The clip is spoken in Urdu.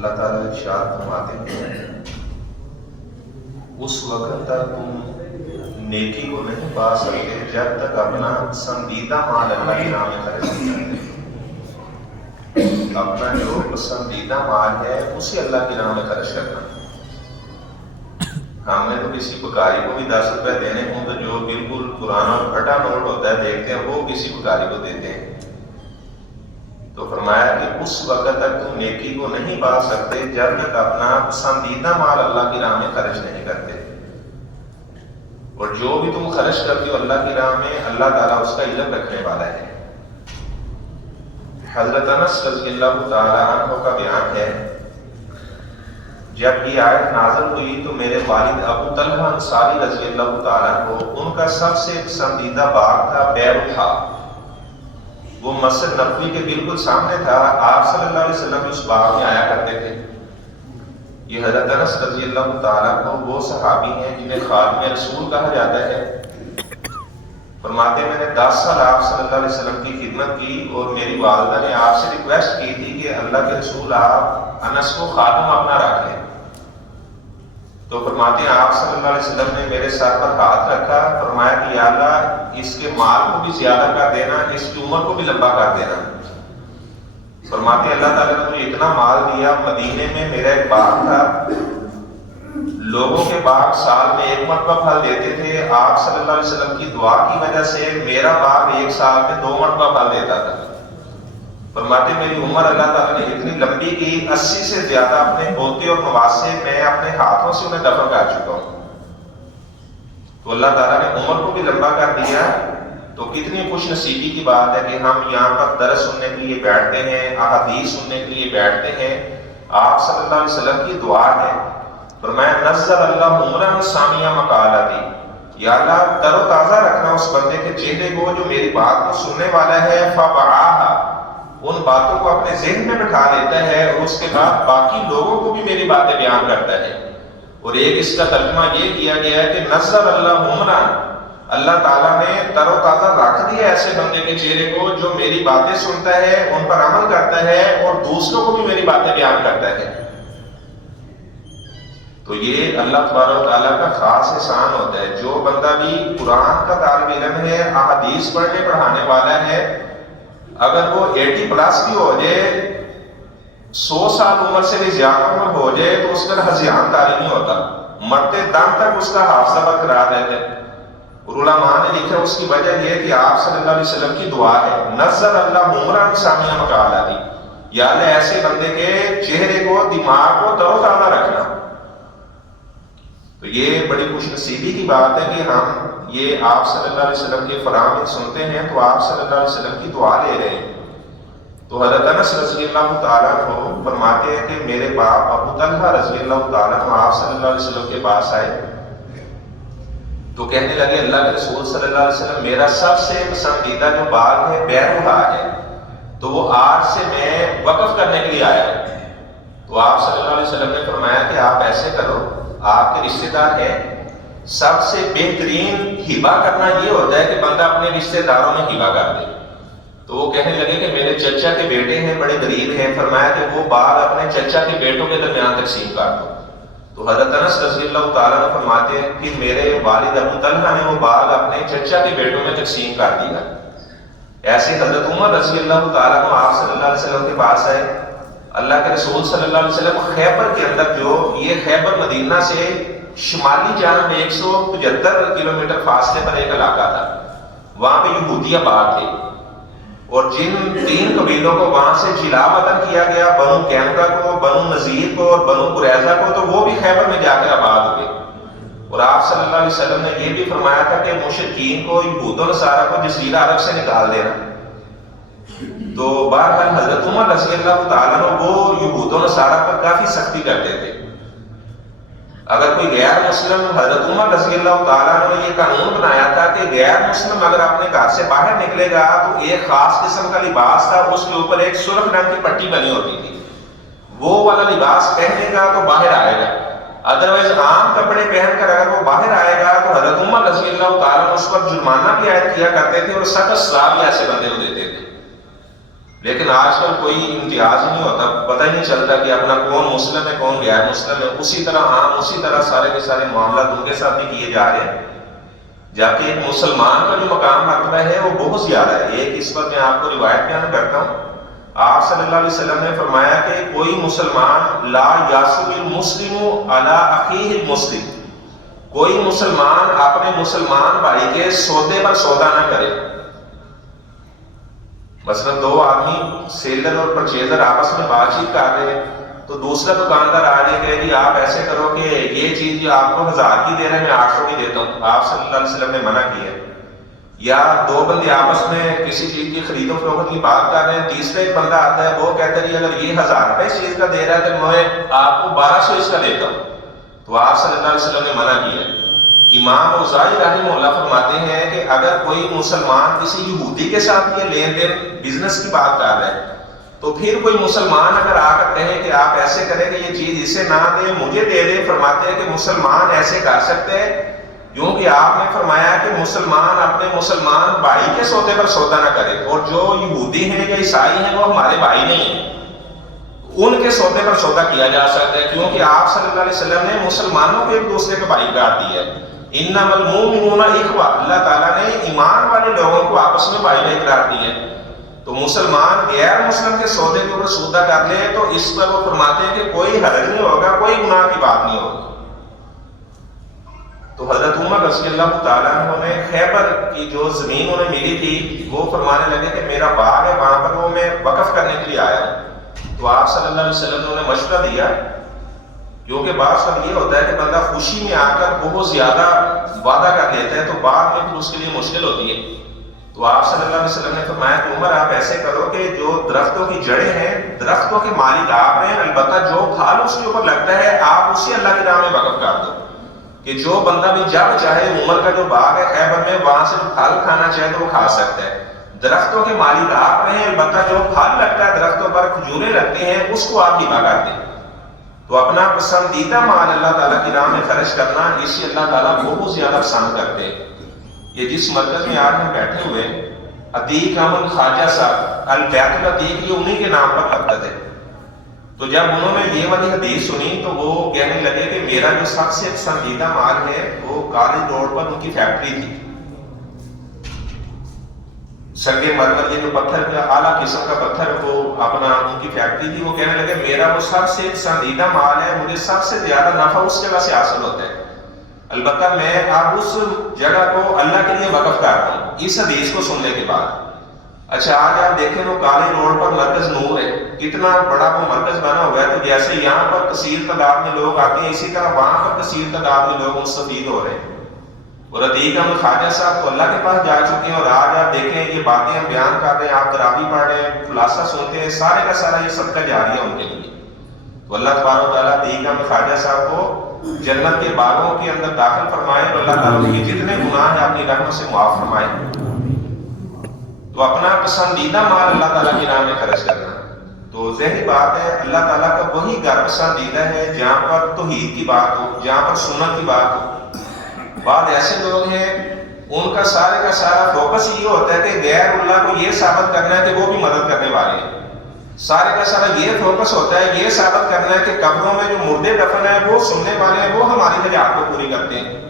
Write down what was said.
اللہ تعالیٰ ارشاد فرماتے ہیں اس وقت تک تم نیکی کو نہیں پا سکتے جب تک اپنا پسندیدہ مال اللہ کی راہ میں خرچ نہیں کرتے۔ اپنا جو پسندیدہ مال ہے اسے اللہ کی راہ میں خرچ کرنا۔ ہم نے تو کسی بکاری کو بھی 10 روپے دینے ہوں تو جو بالکل پرانا اور پھٹا نوٹ ہوتا ہے دیکھتے ہیں وہ کسی بکاری کو دیتے ہیں۔ تو فرمایا کہ اس وقت تک تم نیکی کو نہیں پا سکتے جب تک اپنا پسندیدہ مال اللہ کی راہ میں خرچ نہیں کرتے۔ اور جو بھی تم خرچ کرتے ہو اللہ کی راہ میں اللہ تعالیٰ اس کا علم رکھنے والا ہے۔ حضرت انس رضی اللہ تعالیٰ عنہ کا بیان ہے جب یہ آیت نازل ہوئی تو میرے والد ابو طلحہ انصاری رضی اللہ تعالیٰ عنہ ان کا سب سے پسندیدہ باغ تھا بیروحہ۔ وہ مسجد نبوی کے بالکل سامنے تھا۔ آپ صلی اللہ علیہ وسلم اس باغ میں آیا کرتے تھے۔ یہ حضرت انس رضی اللہ تعالیٰ عنہ وہ صحابی ہیں جنہیں خادم رسول کہا جاتا ہے۔ فرماتے میں نے 10 سال آپ صلی اللہ علیہ وسلم کی خدمت کی اور میری والدہ نے آپ سے ریکویسٹ کی تھی کہ اللہ کے رسول آپ انس کو خادم اپنا رکھ لیں۔ تو فرماتے ہیں آپ صلی اللہ علیہ وسلم نے میرے سر پر ہاتھ رکھا، فرمایا کہ یا اللہ اس کے مال کو بھی زیادہ کر دینا، اس کی عمر کو بھی لمبا کر دینا۔ فرماتے ہیں اللہ تعالیٰ نے مجھے اتنا مال دیا، مدینے میں میرا ایک باغ تھا، لوگوں کے باغ سال میں 1 مرتبہ پھل دیتے تھے، آپ صلی اللہ علیہ وسلم کی دعا کی وجہ سے میرا باغ 1 سال میں 2 مرتبہ پھل دیتا تھا۔ فرماتے میری عمر اللہ تعالیٰ نے اتنی لمبی کی 80 سے زیادہ اپنے پوتے اور نواسے میں اپنے ہاتھوں سے انہیں دفن کر چکا ہوں۔ تو اللہ تعالیٰ نے عمر کو بھی لمبا کر دیا۔ تو کتنی خوش نصیبی کی بات ہے کہ ہم یہاں پر درس سننے کے لیے بیٹھتے ہیں، احادیث سننے کے لیے بیٹھتے ہیں۔ آپ صلی اللہ علیہ وسلم کی دعا ہے، فرمایا نزل اللہ عمرا سامیہ مقالتی، یا اللہ تر و تازہ رکھنا اس بندے کے چہرے کو جو میری بات کو سننے والا ہے، فوعاہا ان باتوں کو اپنے ذہن میں بٹھا لیتا ہے اور اس کے بعد باقی لوگوں کو بھی میری باتیں بیان کرتا ہے۔ اور ایک اس کا ترجمہ یہ کیا گیا ہے کہ نزل اللہ عمرا، اللہ تعالیٰ نے تر و تازہ رکھ دیا ایسے بندے کے چہرے کو جو میری باتیں سنتا ہے، ان پر عمل کرتا ہے اور دوسروں کو بھی میری باتیں بیان کرتا ہے۔ تو یہ اللہ تبارک و تعالیٰ کا خاص احسان ہوتا ہے۔ جو بندہ بھی قرآن کا طالب علم ہے، احادیث پڑھنے پڑھانے والا ہے، اگر وہ 80+ کی ہو جائے، 100 سال عمر سے بھی زیادہ عمر ہو جائے تو اس کا ہذیان طاری نہیں ہوتا، مرتے دم تک اس کا حافظہ برقرار رہتا ہے۔ اور علماء نے لکھا اس کی وجہ یہ کہ آپ صلی اللہ علیہ وسلم کی دعا ہے نزل اللہ عمرا سامیہ مقالتی، یا اللہ ایسے بندے کے چہرے کو، دماغ کو تر و تازہ رکھنا۔ تو یہ بڑی خوش نصیبی کی بات ہے کہ ہم یہ آپ صلی اللہ علیہ وسلم کے فرامین سنتے ہیں تو آپ صلی اللہ علیہ وسلم کی دعا لے رہے ہیں۔ تو حضرت انس رضی اللہ تعالیٰ عنہ فرماتے ہیں کہ میرے باپ ابو طلحہ رضی اللہ تعالیٰ عنہ آپ صلی اللہ علیہ وسلم کے پاس آئے تو کہنے لگے اللہ کے رسول صلی اللہ علیہ وسلم میرا سب سے پسندیدہ جو باغ ہے بیروحہ ہے، تو وہ آج سے میں وقف کرنے کے لیے آیا۔ تو آپ صلی اللہ علیہ وسلم نے فرمایا کہ آپ ایسے کرو، آپ کے رشتے دار ہیں، سب سے بہترین ہبہ کرنا یہ ہوتا ہے کہ بندہ اپنے رشتے داروں میں ہبہ کر دے۔ تو وہ کہنے لگے کہ میرے چچا کے بیٹے ہیں، بڑے غریب ہیں، فرمایا کہ وہ باغ اپنے چچا کے بیٹوں کے درمیان تقسیم کر دو۔ تو حضرت انس رضی اللہ تعالیٰ عنہ فرماتے ہیں کہ میرے والد ابو طلحہ نے وہ باغ اپنے چچا کے بیٹوں میں تقسیم کر دیا۔ ایسے حضرت عمر رضی اللہ تعالیٰ عنہ آپ صلی اللہ علیہ وسلم کے پاس آئے۔ اللہ کے رسول صلی اللہ علیہ وسلم خیبر کے اندر، جو یہ خیبر مدینہ سے شمالی جانب 175 کلومیٹر فاصلے پر ایک علاقہ تھا، وہاں پہ یہودی آباد تھے، اور جن 3 قبیلوں کو وہاں سے جلا وطن کیا گیا، بنو قینقاع کو، بنو نذیر کو اور بنو قریظہ کو، تو وہ بھی خیبر میں جا کر آباد ہوئے۔ اور آپ صلی اللہ علیہ وسلم نے یہ بھی فرمایا تھا کہ مشرکین کو، یہود و نصارہ کو جزیرہ عرب سے نکال دینا۔ تو بہرحال حضرت عمر رضی اللہ تعالیٰ عنہ وہ یہود و نصارہ پر کافی سختی کرتے تھے۔ اگر کوئی غیر مسلم، حضرت عمر رضی اللہ تعالیٰ عنہ نے یہ قانون بنایا تھا کہ غیر مسلم اگر اپنے گھر سے باہر نکلے گا تو ایک خاص قسم کا لباس تھا، اس کے اوپر ایک سرخ رنگ کی پٹی بنی ہوتی تھی، وہ والا لباس پہنے گا تو باہر آئے گا، ادروائز عام کپڑے پہن کر اگر وہ باہر آئے گا تو حضرت عمر رضی اللہ تعالیٰ عنہ اس پر جرمانہ بھی عائد کیا کرتے تھے اور سخت سزا بھی ایسے بندے کو دیتے تھے۔ لیکن آج کل کوئی امتیاز نہیں ہوتا، پتہ ہی نہیں چلتا کہ اپنا کون مسلم ہے کون غیر مسلم ہے، اسی طرح سارے کے سارے معاملات ان کے ساتھ بھی کیے جا رہے ہیں، جبکہ ایک مسلمان کا جو مقام مرتبہ ہے وہ بہت زیادہ ہے۔ ایک اس پر میں آپ کو روایت بیان کرتا ہوں، آپ صلی اللہ علیہ وسلم نے فرمایا کہ کوئی مسلمان لا یاسب المسلم علی اخیہ المسلم، کوئی مسلمان اپنے مسلمان بھائی کے سودے پر سودا نہ کرے۔ مثلا دو آدمی سیلر اور پرچیزر آپس میں بات چیت کر رہے ہیں، تو دوسرا دکاندار آ جائے کہ جی آپ ایسے کرو کہ یہ چیز جو آپ کو 1000 کی دے رہے ہیں میں 800 کی دیتا ہوں، آپ صلی اللہ علیہ وسلم نے منع کیا ہے۔ یا دو بندے آپس میں کسی چیز کی خرید و فروخت کی بات کر رہے ہیں، تیسرا ایک بندہ آتا ہے وہ کہتا ہے جی اگر یہ 1000 روپے اس چیز کا دے رہا ہے تو میں آپ کو 1200 اس کا دیتا ہوں، تو آپ صلی اللہ علیہ وسلم نے منع کیا ہے۔ امام اوزاعی رحمہ اللہ فرماتے ہیں کہ اگر کوئی مسلمان کسی یہودی کے ساتھ یہ لین دین بزنس کی بات کر رہا ہے، تو پھر کوئی مسلمان اگر آ کر کہے کہ آپ ایسے کریں کہ یہ چیز اسے نہ دے مجھے دے دے، فرماتے ہیں کہ مسلمان ایسے کر سکتے ہیں کیونکہ آپ نے فرمایا کہ مسلمان اپنے مسلمان بھائی کے سودے پر سودا نہ کرے، اور جو یہودی ہیں یا عیسائی ہیں وہ ہمارے بھائی نہیں ہیں، ان کے سودے پر سودا کیا جا سکتا ہے، کیونکہ آپ صلی اللہ علیہ وسلم نے مسلمانوں کو ایک دوسرے کا بھائی قرار دیا ہے۔ انما المؤمنون اخوہ، اللہ تعالیٰ نے ایمان والے لوگوں کو آپس میں بھائی بھائی قرار دیا ہے، تو مسلمان غیر مسلم کے سودے کے اوپر سودا کر لے تو اس پر وہ فرماتے ہیں کہ کوئی حرج نہیں ہوگا، کوئی گناہ کی بات نہیں ہوگی۔ تو حضرت عمر رضی اللہ تعالیٰ عنہ نے خیبر کی جو زمین انہیں ملی تھی وہ فرمانے لگے کہ میرا باغ ہے وہاں پر وہ میں وقف کرنے کے لیے آیا ہوں، تو آپ صلی اللہ علیہ وسلم نے انہیں مشورہ دیا، کیونکہ بعض وقت یہ ہوتا ہے کہ بندہ خوشی میں آ کر بہت زیادہ وعدہ کر لیتا ہے تو بعد میں پھر اس کے لیے مشکل ہوتی ہے، تو آپ صلی اللہ علیہ وسلم نے فرمایا کہ عمر آپ ایسے کرو کہ جو درختوں کی جڑیں ہیں درختوں کے مالک آپ ہیں، البتہ جو پھل اس کے اوپر لگتا ہے آپ اسی اللہ کی راہ میں وقف کر دو، کہ جو بندہ بھی جب چاہے عمر کا جو باغ ہے خیبر میں وہاں سے پھل کھانا چاہے تو وہ کھا سکتا ہے، درختوں کے مالک آپ ہیں، البتہ جو پھل لگتا ہے درختوں پر کھجوریں لگتی ہیں اس کو آپ ہبا کر دیں۔ تو اپنا پسندیدہ مال اللہ تعالیٰ کی راہ میں خرچ کرنا اسے اللہ تعالیٰ بہت زیادہ پسند کرتے ہیں۔ یہ جس مرکز میں آج ہم بیٹھے ہوئے عتیق احمد خواجہ صاحب البیت العتیق یہ انہی کے نام پر مرکز ہے، تو جب انہوں نے یہ والی حدیث سنی تو وہ کہنے لگے کہ میرا جو سب سے پسندیدہ مال ہے وہ کالج روڈ پر ان کی فیکٹری تھی، سنگ مرمر یہ جو پتھر کا اعلیٰ قسم کا پتھر وہ اپنا ان کی فیکٹری تھی، وہ کہنے لگے میرا وہ سب سے پسندیدہ مال ہے، مجھے سب سے زیادہ نفع اس جگہ سے حاصل ہوتا ہے، البتہ میں اب اس جگہ کو اللہ کے لیے وقف کرتا ہوں اس حدیث کو سننے کے بعد۔ اچھا آج آپ دیکھیں وہ کالج روڈ پر مرکز نور ہے، کتنا بڑا وہ مرکز بنا ہوا ہے، تو جیسے یہاں پر کثیر تعداد میں لوگ آتے ہیں اسی طرح وہاں پر کثیر تعداد میں لوگ مستفید ہو رہے ہیں، اور عتیق احمد خواجہ صاحب تو اللہ کے پاس جا چکے ہیں، اور آج آپ دیکھیں یہ باتیں ہم بیان کر رہے ہیں، آپ تراویح پڑھ رہے ہیں، خلاصہ سنتے ہیں، سارے کا سارا یہ صدقہ جاری ہے ان کے لیے، تو اللہ تبارک و تعالیٰ عتیق احمد خواجہ صاحب کو جنت کے باغوں کے اندر داخل فرمائے، اور اللہ تعالیٰ ان کے جتنے گناہ ہیں اپنی رحمت سے معاف فرمائے۔ تو اپنا پسندیدہ مال اللہ تعالیٰ کی راہ میں خرچ کرنا، تو ظاہری بات ہے اللہ تعالیٰ کا وہی گھر پسندیدہ ہے جہاں پر توحید کی بات ہو، جہاں پر سنت کی بات ہو۔ بعض ایسے لوگ ہیں ان کا سارے کا سارا فوکس یہ ہوتا ہے کہ غیر اللہ کو یہ ثابت کرنا ہے کہ وہ بھی مدد کرنے والے ہیں، سارے کا سارا یہ فوکس ہوتا ہے یہ ثابت کرنا ہے کہ قبروں میں جو مردے دفن ہیں وہ سننے والے ہیں، وہ ہماری حاجات کو پوری کرتے ہیں،